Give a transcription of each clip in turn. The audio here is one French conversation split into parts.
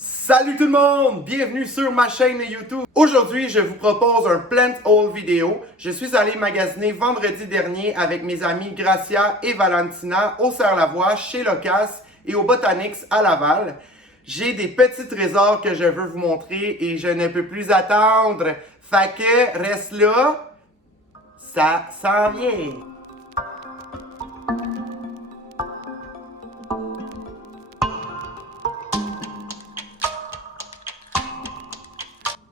Salut tout le monde! Bienvenue sur ma chaîne YouTube. Aujourd'hui, je vous propose un plant haul vidéo. Je suis allé magasiner vendredi dernier avec mes amis Gracia et Valentina au Serre-Lavoie, chez Locas et au Botanics à Laval. J'ai des petits trésors que je veux vous montrer et je ne peux plus attendre. Fait que reste là, ça s'en vient.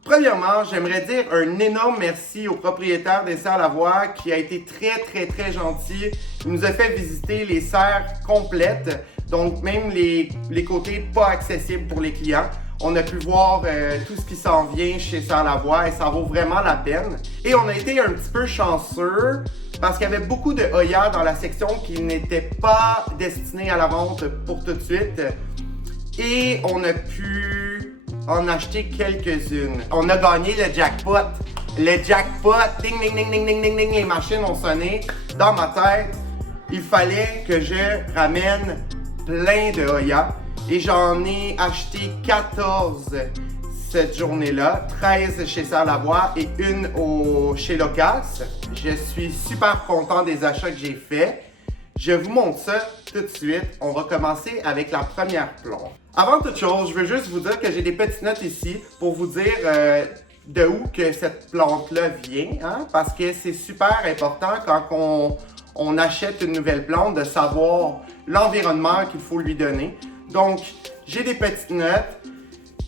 Premièrement, j'aimerais dire un énorme merci au propriétaire des Serre-Lavoie qui a été très gentil. Il nous a fait visiter les serres complètes, donc même les côtés pas accessibles pour les clients. On a pu voir tout ce qui s'en vient chez Serre-Lavoie et ça vaut vraiment la peine. Et on a été un petit peu chanceux parce qu'il y avait beaucoup de Hoya dans la section qui n'étaient pas destinés à la vente pour tout de suite. Et on a pu en acheter quelques-unes. On a gagné le jackpot. Le jackpot, ding ding ding ding ding ding ding, les machines ont sonné. Dans ma tête, il fallait que je ramène plein de Hoya. Et j'en ai acheté 14 cette journée-là, 13 chez Serre-Lavoie et une chez Locas. Je suis super content des achats que j'ai faits. Je vous montre ça tout de suite. On va commencer avec la première plante. Avant toute chose, je veux juste vous dire que j'ai des petites notes ici pour vous dire de où que cette plante-là vient, hein? Parce que c'est super important quand on achète une nouvelle plante de savoir l'environnement qu'il faut lui donner. Donc, j'ai des petites notes.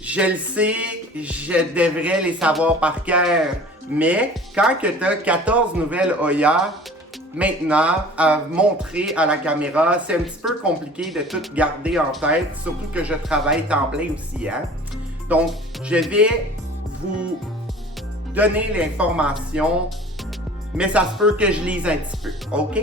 Je le sais, je devrais les savoir par cœur. Mais quand tu as 14 nouvelles Hoya, maintenant, à montrer à la caméra, c'est un petit peu compliqué de tout garder en tête, surtout que je travaille temps plein aussi, hein? Donc, je vais vous donner l'information, mais ça se peut que je lise un petit peu, ok?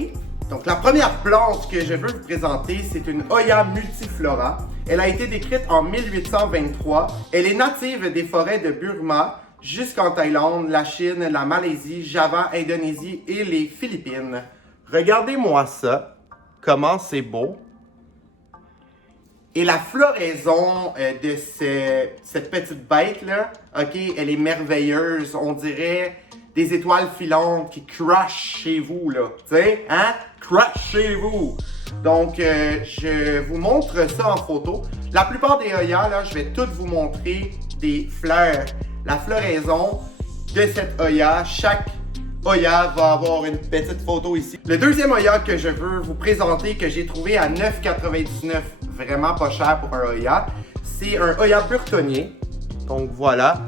Donc, la première plante que je veux vous présenter, c'est une Hoya multiflora. Elle a été décrite en 1823. Elle est native des forêts de Burma, jusqu'en Thaïlande, la Chine, la Malaisie, Java, Indonésie et les Philippines. Regardez-moi ça, comment c'est beau. Et la floraison de cette petite bête-là, ok, elle est merveilleuse. On dirait des étoiles filantes qui crushent chez vous, là. Tu sais, hein? Crush chez vous. Donc, je vous montre ça en photo. La plupart des Hoya, là, je vais toutes vous montrer des fleurs. La floraison de cette Hoya, chaque Hoya va avoir une petite photo ici. Le deuxième Hoya que je veux vous présenter, que j'ai trouvé à 9,99$, vraiment pas cher pour un Hoya, c'est un Hoya burtonnier. Donc voilà,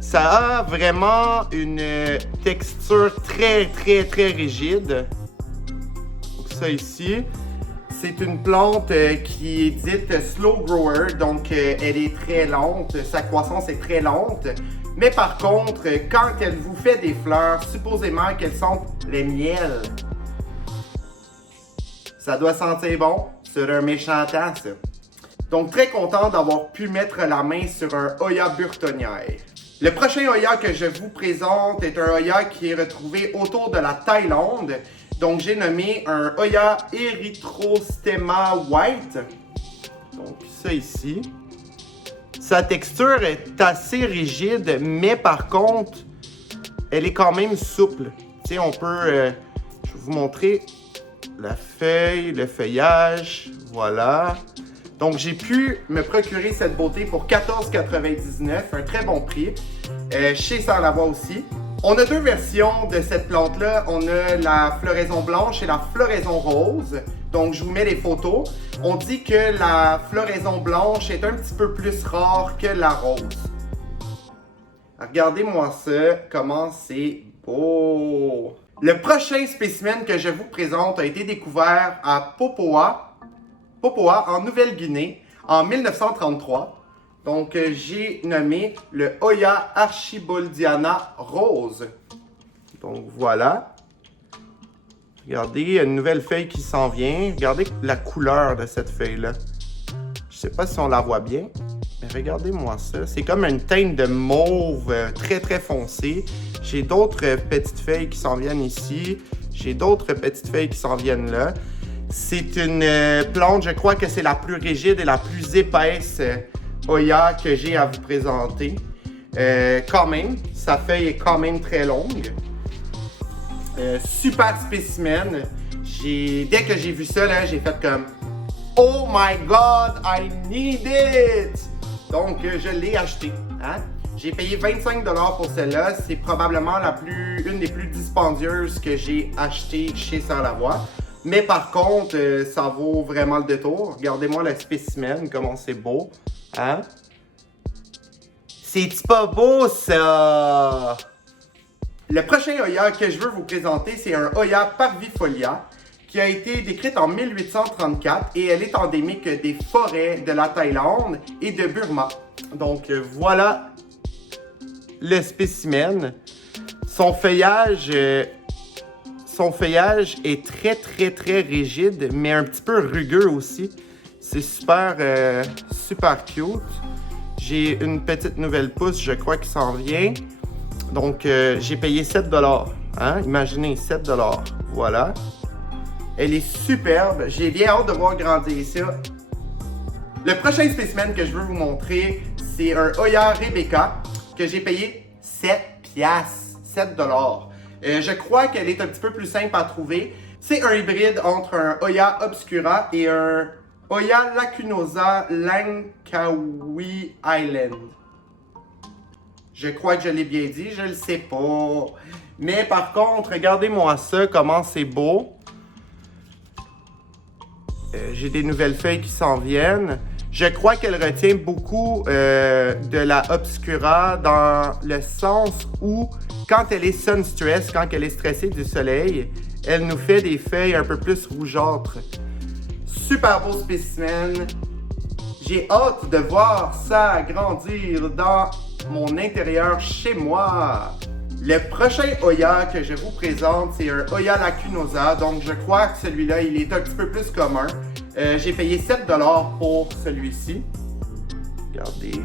ça a vraiment une texture très rigide. Donc ça ici, c'est une plante qui est dite slow grower, donc elle est très lente, sa croissance est très lente. Mais par contre, quand elle vous fait des fleurs, supposément qu'elles sentent le miel, ça doit sentir bon sur un méchant temps, ça. Donc très content d'avoir pu mettre la main sur un Hoya burtonnière. Le prochain Hoya que je vous présente est un Hoya qui est retrouvé autour de la Thaïlande. Donc, j'ai nommé un Hoya Erythrostemma White. Donc, ça ici. Sa texture est assez rigide, mais par contre, elle est quand même souple. Tu sais, on peut... je vais vous montrer la feuille, le feuillage. Voilà. Donc, j'ai pu me procurer cette beauté pour 14,99$, un très bon prix. Chez Serre-Lavoie aussi. On a deux versions de cette plante-là. On a la floraison blanche et la floraison rose. Donc, je vous mets les photos. On dit que la floraison blanche est un petit peu plus rare que la rose. Regardez-moi ça, comment c'est beau! Le prochain spécimen que je vous présente a été découvert à Popoa, en Nouvelle-Guinée, en 1933. Donc, j'ai nommé le Hoya Archiboldiana rose. Donc, voilà. Regardez, une nouvelle feuille qui s'en vient. Regardez la couleur de cette feuille-là. Je ne sais pas si on la voit bien, mais regardez-moi ça. C'est comme une teinte de mauve très foncée. J'ai d'autres petites feuilles qui s'en viennent ici. J'ai d'autres petites feuilles qui s'en viennent là. C'est une plante, je crois que c'est la plus rigide et la plus épaisse Oya que j'ai à vous présenter. Quand même, sa feuille est quand même très longue. Super spécimen. Dès que j'ai vu ça, là, j'ai fait comme Oh my God, I need it! Donc, je l'ai acheté. Hein? J'ai payé 25$ pour celle-là. C'est probablement une des plus dispendieuses que j'ai achetées chez Serre Lavoie. Mais par contre, ça vaut vraiment le détour. Regardez-moi le spécimen, comment c'est beau. Hein? C'est pas beau, ça? Le prochain Oya que je veux vous présenter, c'est un Oya parvifolia qui a été décrite en 1834 et elle est endémique des forêts de la Thaïlande et de Burma. Donc voilà le spécimen. Son feuillage est très très très rigide, mais un petit peu rugueux aussi. C'est super cute. J'ai une petite nouvelle pousse, je crois, qui s'en vient. Donc, j'ai payé 7$. Hein? Imaginez, 7$. Voilà. Elle est superbe. J'ai bien hâte de voir grandir ça. Le prochain spécimen que je veux vous montrer, c'est un Oya Rebecca que j'ai payé 7$. 7$. Je crois qu'elle est un petit peu plus simple à trouver. C'est un hybride entre un Oya Obscura et un Oya Lacunosa Langkawi Island. Je crois que je l'ai bien dit, je le sais pas. Mais par contre, regardez-moi ça, comment c'est beau. J'ai des nouvelles feuilles qui s'en viennent. Je crois qu'elle retient beaucoup de la Obscura dans le sens où, quand elle est sun stress, quand elle est stressée du soleil, elle nous fait des feuilles un peu plus rougeâtres. Super beau spécimen. J'ai hâte de voir ça grandir dans mon intérieur chez moi. Le prochain Oya que je vous présente, c'est un Oya Lacunosa. Donc, je crois que celui-là, il est un petit peu plus commun. J'ai payé 7$ pour celui-ci. Regardez.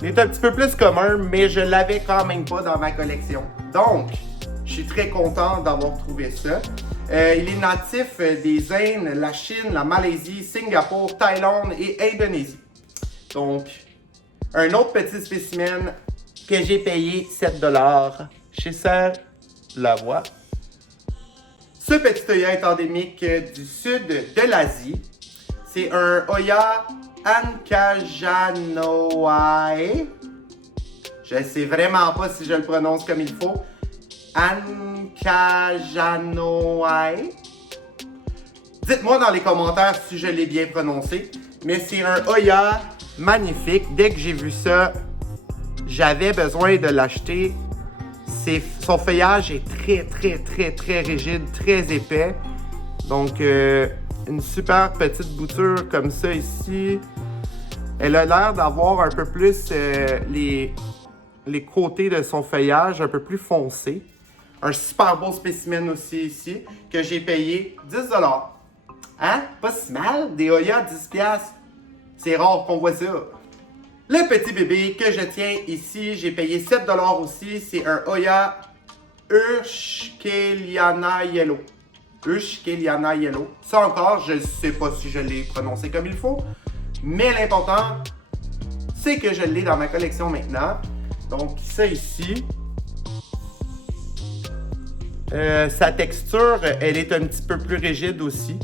Il est un petit peu plus commun, mais je l'avais quand même pas dans ma collection. Donc, je suis très content d'avoir trouvé ça. Il est natif des Indes, la Chine, la Malaisie, Singapour, Thaïlande et Indonésie. Donc, un autre petit spécimen que j'ai payé 7$ chez Serre Lavoie. Ce petit Oya est endémique du sud de l'Asie. C'est un Oya Ankajanoae. Je ne sais vraiment pas si je le prononce comme il faut. Ankajanoae. Dites-moi dans les commentaires si je l'ai bien prononcé. Mais c'est un Oya magnifique. Dès que j'ai vu ça, j'avais besoin de l'acheter. Son feuillage est très, très, très, très rigide, très épais. Donc, une super petite bouture comme ça ici. Elle a l'air d'avoir un peu plus les côtés de son feuillage un peu plus foncés. Un super beau spécimen aussi ici, que j'ai payé 10$. Hein? Pas si mal, des Oya 10$. C'est rare qu'on voit ça. Le petit bébé que je tiens ici, j'ai payé 7$ aussi. C'est un Oya Urshkeliana Yellow. Urshkeliana Yellow. Ça encore, je ne sais pas si je l'ai prononcé comme il faut. Mais l'important, c'est que je l'ai dans ma collection maintenant. Donc, ça ici. Sa texture, elle est un petit peu plus rigide aussi.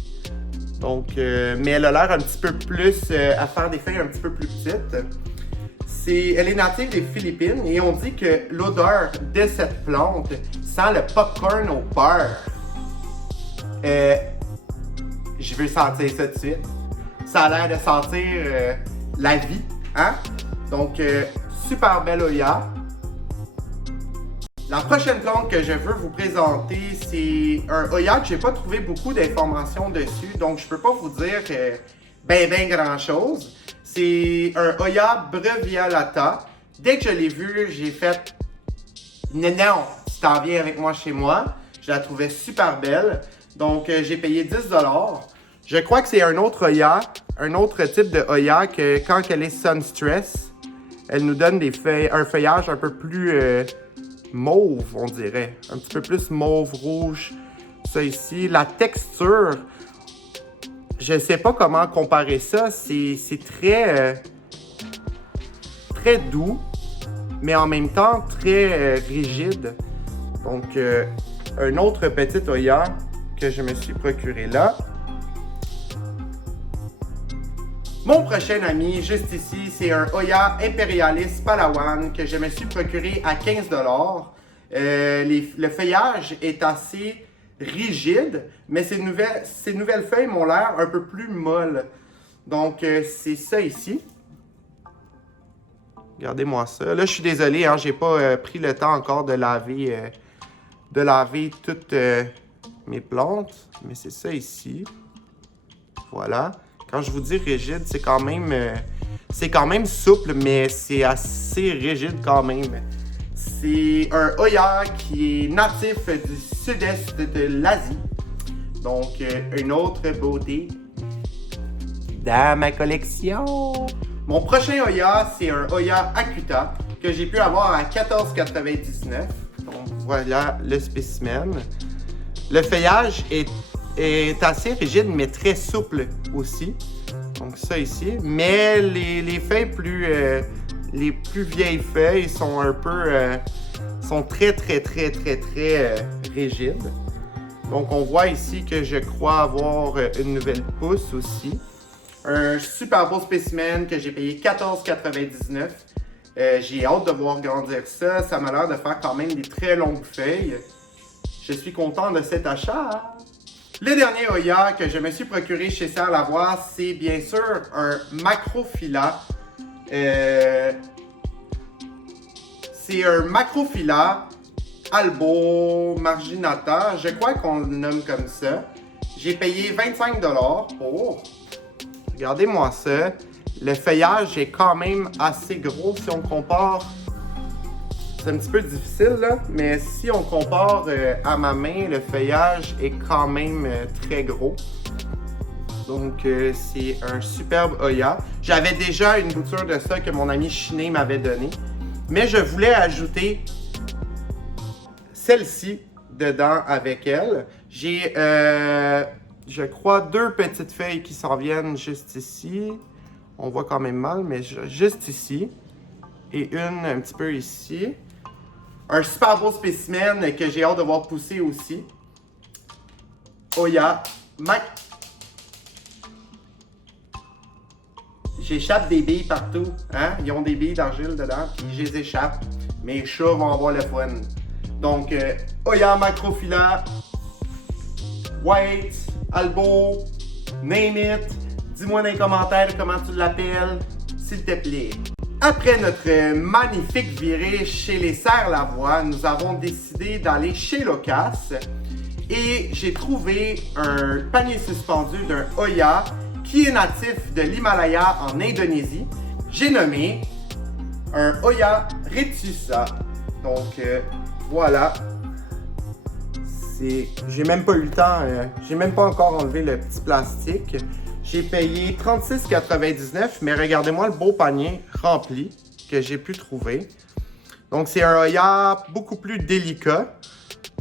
Donc, mais elle a l'air un petit peu plus à faire des feuilles un petit peu plus petites. Elle est native des Philippines et on dit que l'odeur de cette plante sent le popcorn au beurre. Je veux sentir ça tout de suite. Ça a l'air de sentir la vie, hein? Donc, super belle Oya. La prochaine plante que je veux vous présenter, c'est un Oya que j'ai pas trouvé beaucoup d'informations dessus, donc je peux pas vous dire ben grand chose. C'est un Oya breviolata. Dès que je l'ai vu, j'ai fait non, tu t'en viens avec moi chez moi. Je la trouvais super belle, donc j'ai payé 10$. Je crois que c'est un autre Oya, un autre type de Oya que quand elle est sun stress, elle nous donne un feuillage un peu plus mauve, on dirait. Un petit peu plus mauve, rouge. Ça ici. La texture, je sais pas comment comparer ça. C'est très, très doux, mais en même temps très rigide. Donc, un autre petit Oya que je me suis procuré là. Mon prochain ami, juste ici, c'est un Oya Imperialis Palawan que je me suis procuré à 15 $. Le feuillage est assez rigide, mais ces nouvelles feuilles m'ont l'air un peu plus molles. Donc, c'est ça ici. Regardez-moi ça. Là, je suis désolé, hein, j'ai pas pris le temps encore de laver toutes mes plantes, mais c'est ça ici. Voilà. Quand je vous dis rigide, c'est quand même souple, mais c'est assez rigide quand même. C'est un Oya qui est natif du sud-est de l'Asie. Donc, une autre beauté dans ma collection. Mon prochain Oya, c'est un Oya Akuta que j'ai pu avoir à 14,99 $. Donc, voilà le spécimen. Le feuillage est assez rigide, mais très souple aussi. Donc, ça ici. Mais les feuilles les plus vieilles feuilles sont un peu... sont très rigides. Donc, on voit ici que je crois avoir une nouvelle pousse aussi. Un super beau spécimen que j'ai payé 14,99 $. J'ai hâte de voir grandir ça. Ça m'a l'air de faire quand même des très longues feuilles. Je suis content de cet achat. Le dernier Oya que je me suis procuré chez Serre Lavoie, c'est bien sûr un Macrophylla. C'est un Macrophylla Albo Marginata. Je crois qu'on le nomme comme ça. J'ai payé 25 $ pour. Regardez-moi ça. Le feuillage est quand même assez gros si on compare. C'est un petit peu difficile là, mais si on compare à ma main, le feuillage est quand même très gros. Donc c'est un superbe Oya. J'avais déjà une bouture de ça que mon ami Chiné m'avait donnée. Mais je voulais ajouter celle-ci dedans avec elle. J'ai, je crois, 2 petites feuilles qui s'en viennent juste ici. On voit quand même mal, mais juste ici. Et une un petit peu ici. Un super beau spécimen que j'ai hâte de voir pousser aussi. Oya. J'échappe des billes partout. Hein? Ils ont des billes d'argile dedans, puis je les échappe. Mes chats vont avoir le fun. Donc, Oya Macrophylla, White, Albo, name it. Dis-moi dans les commentaires comment tu l'appelles, s'il te plaît. Après notre magnifique virée chez les Serre Lavoie, nous avons décidé d'aller chez Locass et j'ai trouvé un panier suspendu d'un Oya qui est natif de l'Himalaya en Indonésie. J'ai nommé un Oya Retusa. Donc voilà. J'ai même pas eu le temps, j'ai même pas encore enlevé le petit plastique. J'ai payé 36,99 $, mais regardez-moi le beau panier rempli que j'ai pu trouver. Donc c'est un Oya beaucoup plus délicat.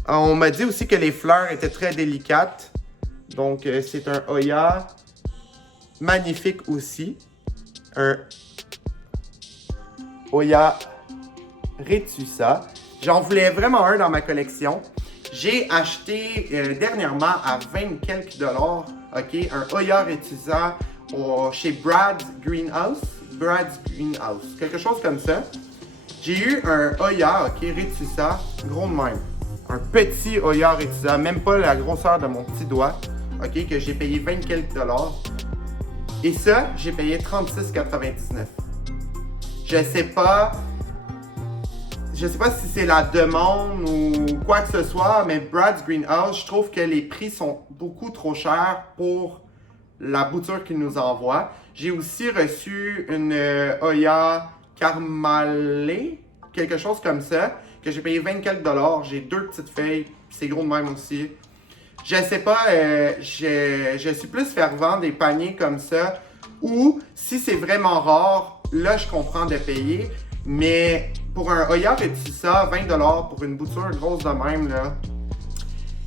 On m'a dit aussi que les fleurs étaient très délicates. Donc c'est un Oya magnifique aussi. Un Oya Retusa. J'en voulais vraiment un dans ma collection. J'ai acheté dernièrement à 20 quelques $, ok, un Oya Retusa chez Brad's Greenhouse. Brad's Greenhouse, quelque chose comme ça. J'ai eu un Oya, ok, Retusa, gros de même. Un petit Oya Retusa, même pas la grosseur de mon petit doigt, ok, que j'ai payé 20 quelques $. Et ça, j'ai payé 36,99 $. Je sais pas si c'est la demande ou quoi que ce soit, mais Brad's Greenhouse, je trouve que les prix sont beaucoup trop chers pour la bouture qu'ils nous envoient. J'ai aussi reçu une Oya Carmalé, quelque chose comme ça, que j'ai payé 20 quelques $. J'ai 2 petites feuilles, c'est gros de même aussi. Je sais pas, je suis plus fervent des paniers comme ça, ou si c'est vraiment rare, là je comprends de payer, mais pour un Oya Retusa, 20 $ pour une bouture grosse de même, là,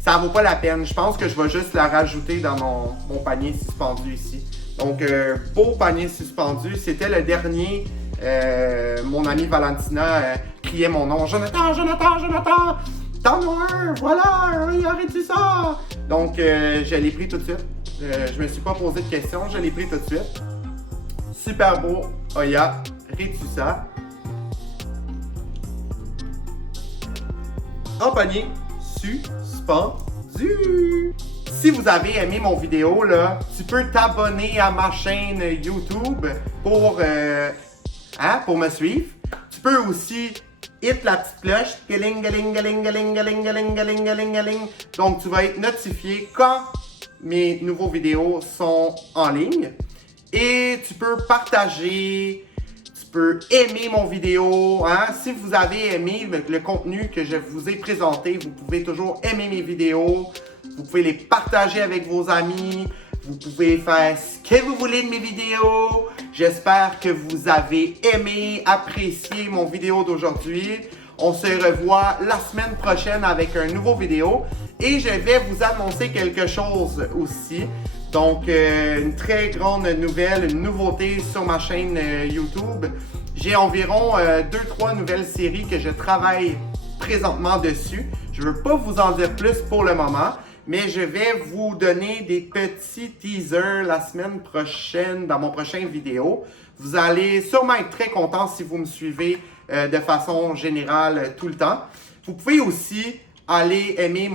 ça vaut pas la peine. Je pense que je vais juste la rajouter dans mon panier suspendu ici. Donc, beau panier suspendu. C'était le dernier. Mon amie Valentina criait mon nom. Jonathan, Jonathan, Jonathan! T'en as un! Voilà! Arrête-tu ça! Donc, je l'ai pris tout de suite. Je me suis pas posé de questions. Je l'ai pris tout de suite. Super beau Oya Retusa. En panier suspendu. Si vous avez aimé mon vidéo, là, tu peux t'abonner à ma chaîne YouTube pour me suivre. Tu peux aussi hit la petite cloche. Galing, galing, galing, galing, galing, galing, galing, galing, galing. Donc, tu vas être notifié quand mes nouveaux vidéos sont en ligne. Et tu peux partager, tu peux aimer mon vidéo. Si vous avez aimé le contenu que je vous ai présenté, vous pouvez toujours aimer mes vidéos. Vous pouvez les partager avec vos amis. Vous pouvez faire ce que vous voulez de mes vidéos. J'espère que vous avez aimé, apprécié mon vidéo d'aujourd'hui. On se revoit la semaine prochaine avec un nouveau vidéo. Et je vais vous annoncer quelque chose aussi. Donc, une très grande nouvelle, une nouveauté sur ma chaîne YouTube. J'ai environ 2-3 nouvelles séries que je travaille présentement dessus. Je ne veux pas vous en dire plus pour le moment, mais je vais vous donner des petits teasers la semaine prochaine dans mon prochain vidéo. Vous allez sûrement être très content si vous me suivez de façon générale tout le temps. Vous pouvez aussi aller aimer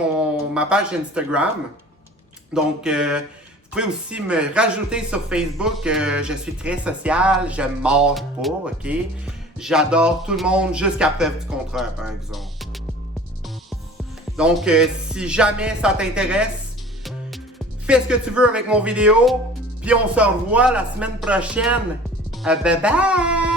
ma page Instagram. Donc, vous pouvez aussi me rajouter sur Facebook. Je suis très social, je ne mords pas, ok? J'adore tout le monde jusqu'à preuve du contraire, par exemple. Donc, si jamais ça t'intéresse, fais ce que tu veux avec mon vidéo. Puis on se revoit la semaine prochaine. Bye bye!